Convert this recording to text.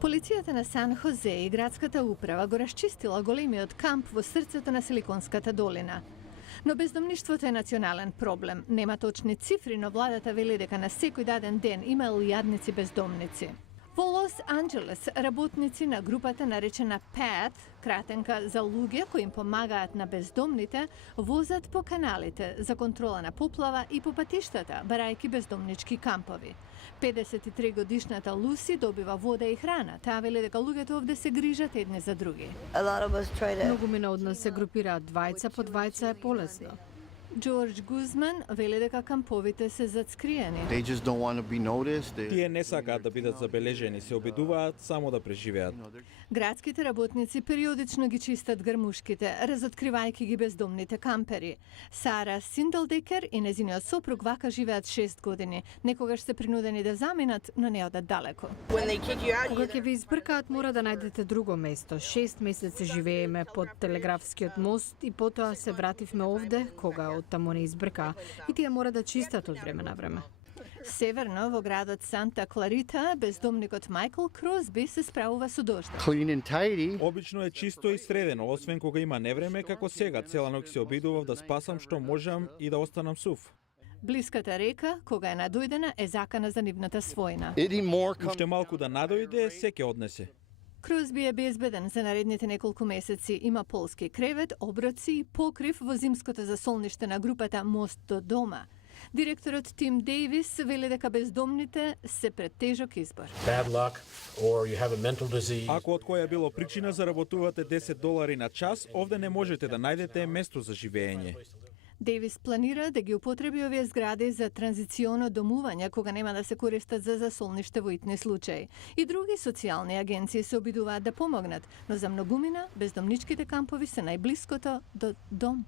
Полицијата на Сан Хозе и градската управа го расчистила големиот камп во срцето на Силиконската долина. Но бездомништвото е национален проблем. Нема точни цифри, но владата вели дека на секој даден ден има илјадници бездомници. Во Лос Анџелес, работници на групата наречена PATH, кратенка за луѓе кои им помагаат на бездомните, возат по каналите за контрола на поплава и по патиштата, барајки бездомнички кампови. 53-годишната Луси добива вода и храна. Таа вели дека луѓето овде се грижат едни за други. Многумина од нас се групираат двајца по двајца, е полесно. Джордж Гузман вели дека камповите се зацкриени. Тие не сакаат да бидат забележени, се обидуваат само да преживеат. Градските работници периодично ги чистат грмушките, разоткривајќи ги бездомните кампери. Сара Синделдекер и незиниот сопруг вака живеат 6 години. Некогаш се принудени да заминат, но не одат далеко. Кога ќе ви избркаат, мора да најдете друго место. 6 месеци живееме под телеграфскиот мост и потоа се вративме овде, кога оттаму не избрка, и тие мора да чистат од време на време. Северно, во градот Санта Кларита, бездомникот Майкл Кросби се справува со дожд. Обично е чисто и средено, освен кога има невреме, како сега. Цела ноќ се обидував да спасам што можам и да останам сув. Блиската река, кога е надојдена, е закана за нивната својна. Уште малку да надојде, се ќе однесе. Кросби е безбеден за наредните неколку месеци. Има полски кревет, оброци и покрив во зимското засолниште на групата Мост до дома. Директорот Тим Дейвис вели дека бездомните се пред тежок избор. Ако од која било причина заработувате $10 на час, овде не можете да најдете место за живење. Дейвис планира да ги употреби овие згради за транзиционо домување кога нема да се користат за засолниште во итни случаи. И други социјални агенции се обидуваат да помогнат, но за многумина бездомничките кампови се најблиското до дом.